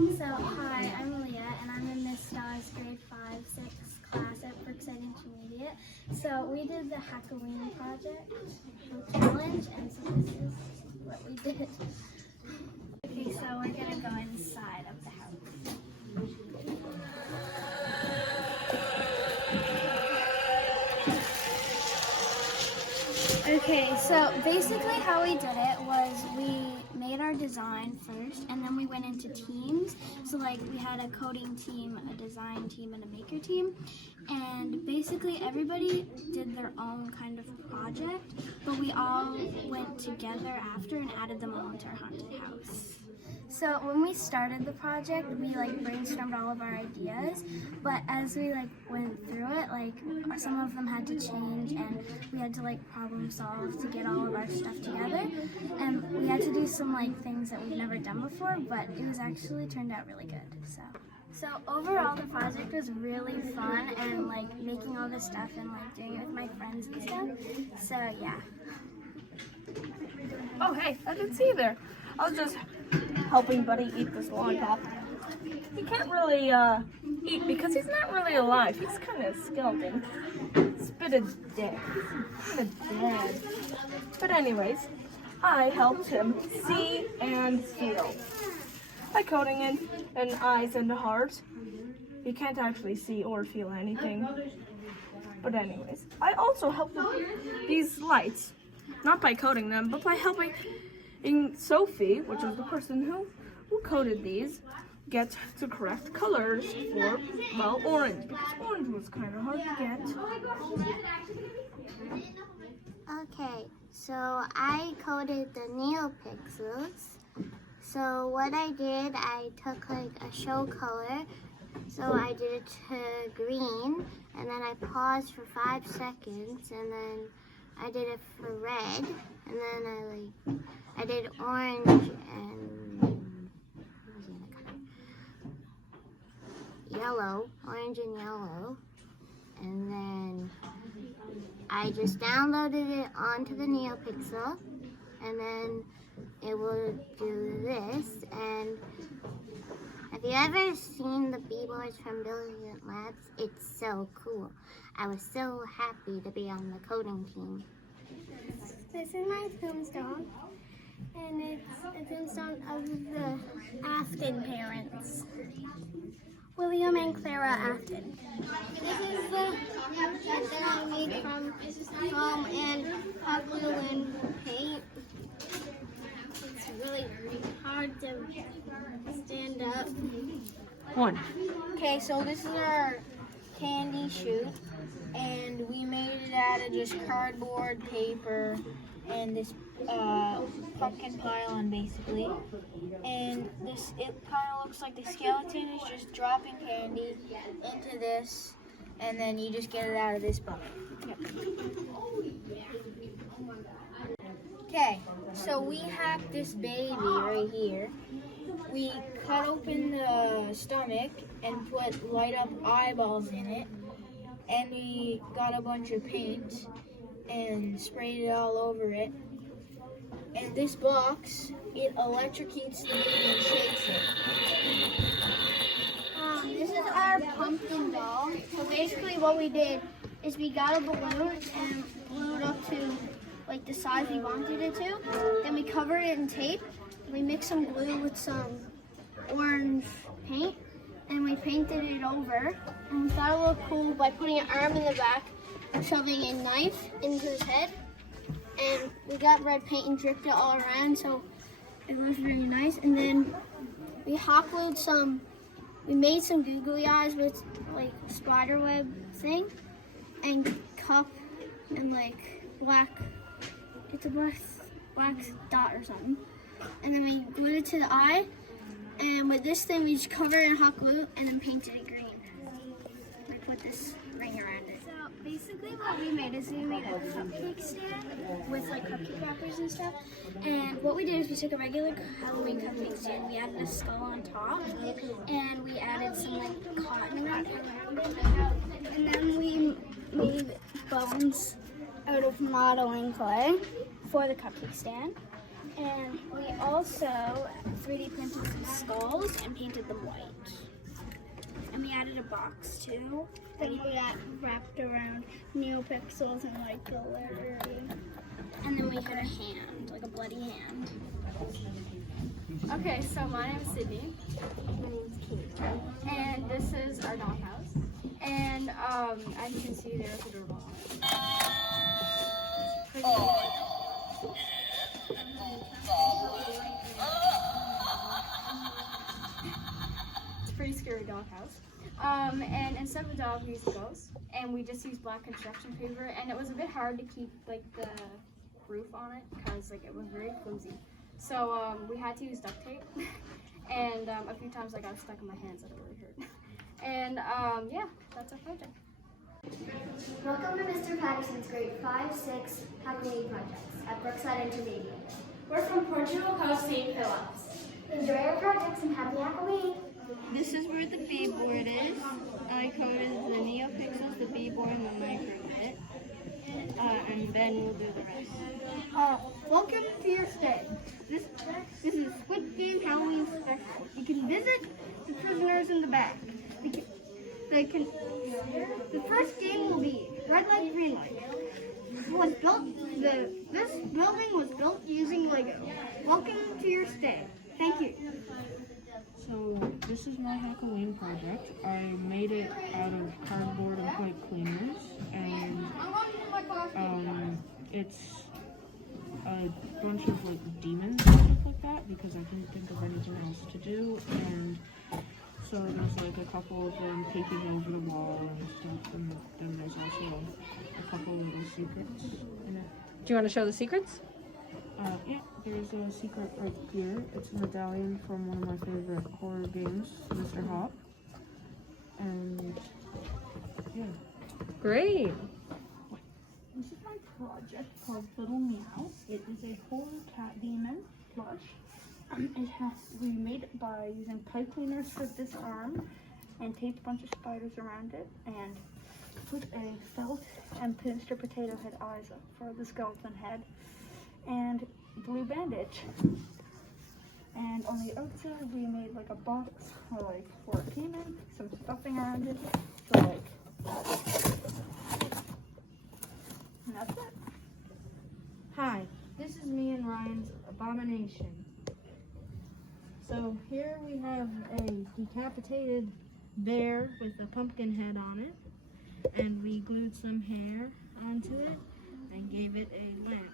So, hi, I'm Leah, and I'm in Miss Star's grade 5-6 class at Brookside Intermediate. So, we did the Halloween project challenge, and so this is what we did. Okay, so we're going to go inside of the house. Okay, so basically how we did it was we made our design first, and then we went into teams. So like we had a coding team, a design team, and a maker team. And basically everybody did their own kind of project, but we all went together after and added them all into our haunted house. So when we started the project, we brainstormed all of our ideas, but as we went through it, some of them had to change, and we had to problem solve to get all of our stuff together. And we had to do some things that we've never done before, but it was actually turned out really good. So overall, the project was really fun, and making all this stuff and doing it with my friends and stuff. So yeah. Oh hey, I didn't see you there. I was just helping Buddy eat this lollipop. He can't really eat because he's not really alive. He's kind of skeleton. It's a bit of dead. Kind of dead. But anyways, I helped him see and feel by coding in an eyes and a heart. He can't actually see or feel anything. But anyways, I also helped him these lights, not by coding them, but by helping Sophie, which is the person who coded these, get the correct colors for, well, orange, because orange was kind of hard to get. Okay, so I coded the NeoPixels. So what I did, I took a show color, so I did it to green, and then I paused for 5 seconds, and then I did it for red, and then I did orange and what was the other color? Yellow, orange and yellow, and then I just downloaded it onto the NeoPixel, and then it will do this. And have you ever seen the B-boards from Brilliant Labs? It's so cool. I was so happy to be on the coding team. This is my tombstone, and it's a tombstone of the Afton parents, William and Clara Afton. This is the that I made from foam and hot glue and paint. It's really hard to stand up. One. Okay, so this is our candy chute, and we made it out of just cardboard, paper, and this pumpkin pylon basically. And it kind of looks like the skeleton is just dropping candy into this, and then you just get it out of this bucket. Okay, so we hacked this baby right here. We cut open the stomach and put light up eyeballs in it, and we got a bunch of paint and sprayed it all over it. And this box, it electrocutes the baby and shakes it. This is our pumpkin doll. So basically what we did is we got a balloon and blew it up to the size we wanted it to. Then we covered it in tape. We mixed some glue with some orange paint, and we painted it over. And we thought it looked cool by putting an arm in the back and shoving a knife into his head. And we got red paint and dripped it all around, so it was very nice. And then we hot glued we made some googly eyes with spider web thing and cup and black, it's a black dot or something. And then we glued it to the eye, and with this thing we just covered it in hot glue and then painted it green. We put this ring around it. So basically what we made is we made a cupcake stand with cupcake wrappers and stuff. And what we did is we took a regular Halloween cupcake stand, we added a skull on top, and we added some cotton around it. And then we made bones out of modeling clay for the cupcake stand. And we also 3D printed some skulls and painted them white. And we added a box too. Then we got wrapped around neopixels and like glitter. And then we had a hand, like a bloody hand. Okay, so my name's Sydney. My name's Kate. And this is our dollhouse. And as you can see, there's a doorbell on it. It's pretty It's a pretty scary doghouse. And instead of a dog, we used a ghost. And we just used black construction paper. And it was a bit hard to keep like the roof on it because like it was very flimsy. So we had to use duct tape. And a few times I got stuck in my hands and it really hurt. And yeah, that's our project. Welcome to Mr. Patterson's grade 5, 6 Halloween projects at Brookside Intermediate. We're from Portugal Coast, St. Phillips. Enjoy our projects and happy Halloween! This is where the B-board is. I coded the neopixels, the B-board, and the micro bit. And then we'll do the rest. Welcome to your stay. This is Squid Game Halloween special. You can visit the prisoners in the back. The first game will be red light, green light. This building was built using Lego. Welcome to your stay. Thank you. So this is my Halloween project. I made it out of cardboard and pipe cleaners, and it's a bunch of like demons and stuff like that because I couldn't think of anything else to do, and so there's like a couple of them taking over the wall and stuff, and then there's also a couple of little secrets in it. Do you want to show the secrets? Yeah, there's a secret right here. It's a medallion from one of my favorite horror games, Mr. Hop. And yeah. Great. This is my project called Little Meowth. It is a horror cat demon plush. We made it by using pipe cleaners for this arm and taped a bunch of spiders around it and put a felt and Mr. Potato Head eyes up for the skeleton head and blue bandage. And on the outside we made like a box for it came in, some stuffing around it. So and that's it. Hi, this is me and Ryan's Abomination. So here we have a decapitated bear with a pumpkin head on it, and we glued some hair onto it and gave it a lamp,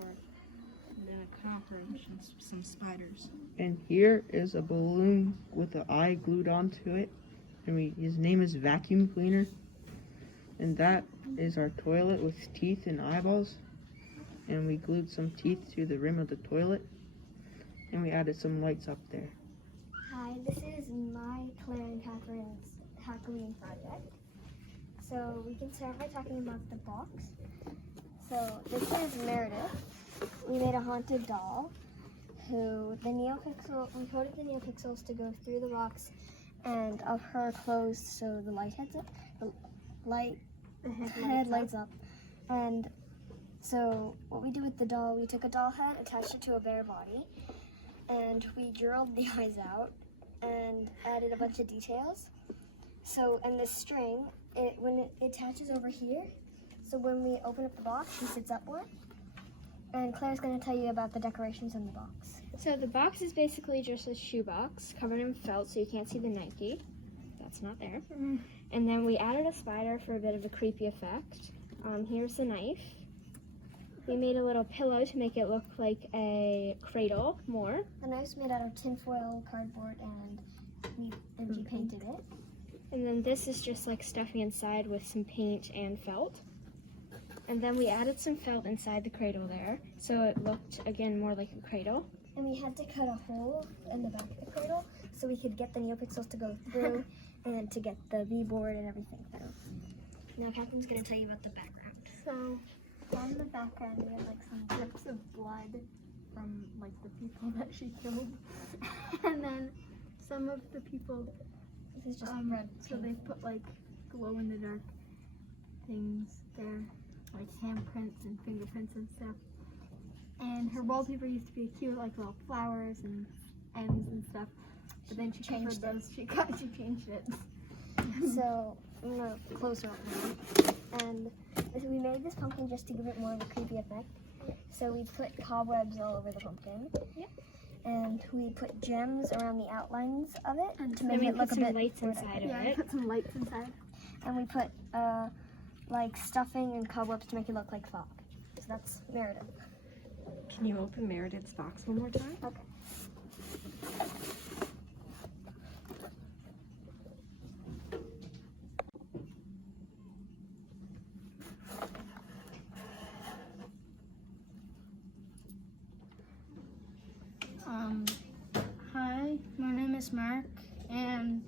and then a cockroach and some spiders. And here is a balloon with an eye glued onto it, and his name is Vacuum Cleaner. And that is our toilet with teeth and eyeballs, and we glued some teeth to the rim of the toilet, and we added some lights up there. Hi, this is my Claire and Catherine's Halloween project. So we can start by talking about the box. So this is Meredith. We made a haunted doll we coded the neopixels to go through the rocks and of her closed so the light heads up. The head lights up. And so what we did with the doll, we took a doll head, attached it to a bare body, and we drilled the eyes out and added a bunch of details. So, and this string, when it attaches over here, so when we open up the box, she sits upward. And Claire's going to tell you about the decorations in the box. So the box is basically just a shoebox covered in felt so you can't see the Nike. That's not there. And then we added a spider for a bit of a creepy effect. Here's the knife. We made a little pillow to make it look like a cradle more. The knife's made out of tinfoil, cardboard, and we painted it. And then this is just like stuffing inside with some paint and felt. And then we added some felt inside the cradle there, so it looked, again, more like a cradle. And we had to cut a hole in the back of the cradle so we could get the neopixels to go through and to get the V-board and everything through. Now Catherine's going to tell you about the background. So on the background we had like some drips of blood from like the people that she killed. And then some of the people, This is just red. so they put like glow in the dark things there, like handprints and fingerprints and stuff. And her wallpaper used to be cute, like little flowers and ends and stuff. But then she changed those. She changed it. So I'm gonna close her up now. And we made this pumpkin just to give it more of a creepy effect. So we put cobwebs all over the pumpkin. Yep. And we put gems around the outlines of it And to make it look a bit lights inside of it. Put some lights inside. And we put like stuffing and cobwebs to make it look like fog. So that's Meredith. Can you open Meredith's box one more time? Okay. Hi, my name is Mark, and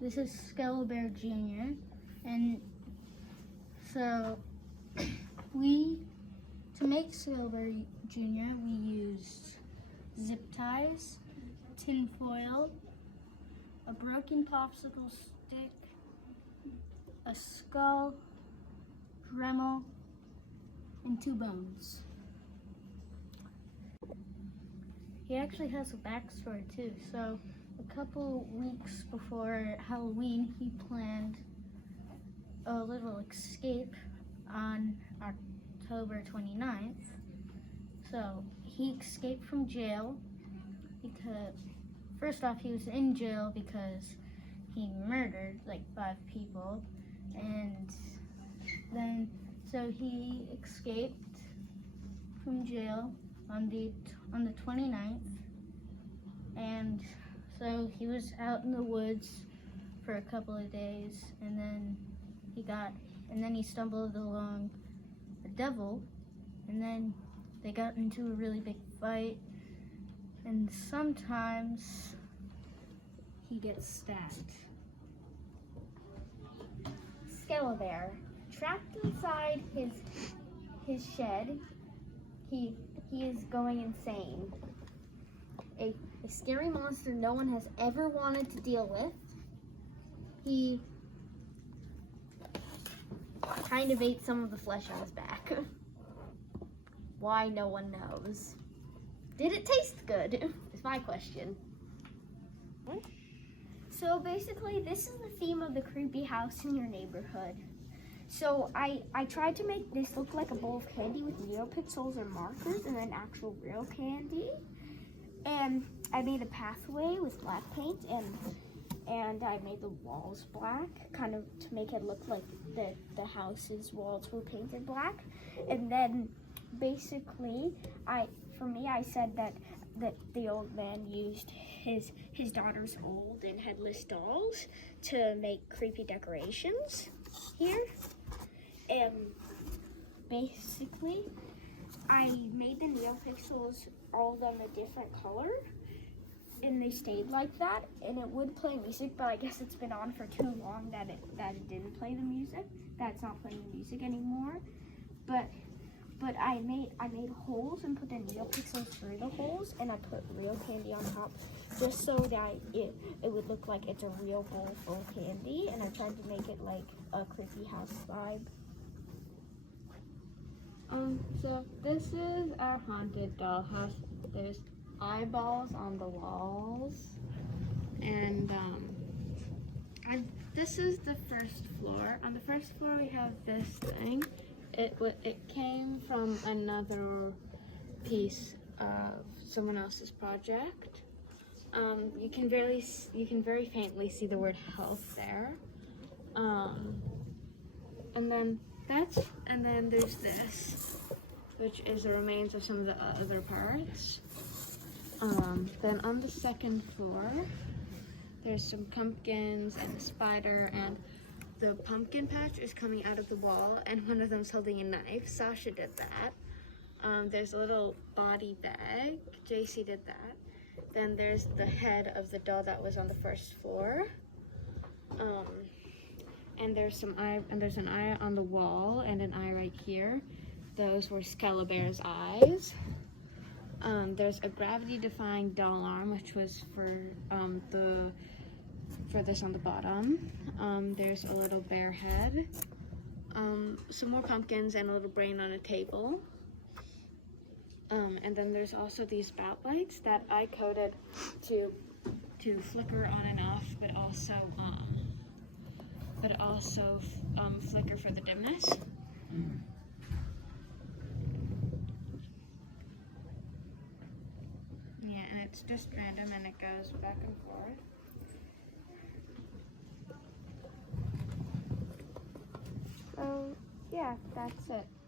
this is Skelebear Jr. And so to make Skelebear Jr., we used zip ties, tin foil, a broken popsicle stick, a skull, Dremel, and 2 bones. He actually has a backstory too. So a couple weeks before Halloween, he planned a little escape on October 29th. So he escaped from jail because, first off, he was in jail because he murdered like 5 people. And then, so he escaped from jail on the 29th, and so he was out in the woods for a couple of days, and then he stumbled along a devil, and then they got into a really big fight, and sometimes he gets stabbed. Skelebear, trapped inside his shed, he is going insane. A scary monster no one has ever wanted to deal with. He kind of ate some of the flesh on his back. Why, no one knows. Did it taste good? Is my question. So basically, this is the theme of the creepy house in your neighborhood. So I tried to make this look like a bowl of candy with NeoPixels or markers and then actual real candy. And I made a pathway with black paint and I made the walls black, kind of to make it look like the house's walls were painted black. And then basically, I said that the old man used his daughter's old and headless dolls to make creepy decorations here. And basically, I made the NeoPixels all of them a different color, and they stayed like that. And it would play music, but I guess it's been on for too long that it didn't play the music. That's not playing the music anymore. But I made holes and put the NeoPixels through the holes, and I put real candy on top, just so that it would look like it's a real bowl full of candy. And I tried to make it like a creepy house vibe. So this is our haunted dollhouse. There's eyeballs on the walls, and this is the first floor. On the first floor we have this thing. It came from another piece of someone else's project. You can very faintly see the word health there. And then there's this, which is the remains of some of the other parts. Then on the second floor, there's some pumpkins and a spider, and the pumpkin patch is coming out of the wall, and one of them's holding a knife. Sasha did that. There's a little body bag. JC did that. Then there's the head of the doll that was on the first floor. And there's an eye on the wall and an eye right here. Those were Skelebear's eyes. There's a gravity-defying doll arm, which was for this on the bottom. There's a little bear head. Some more pumpkins and a little brain on a table. And then there's also these spout lights that I coded to flicker on and off, but also flicker for the dimness. Yeah, and it's just random and it goes back and forth. Yeah, that's it.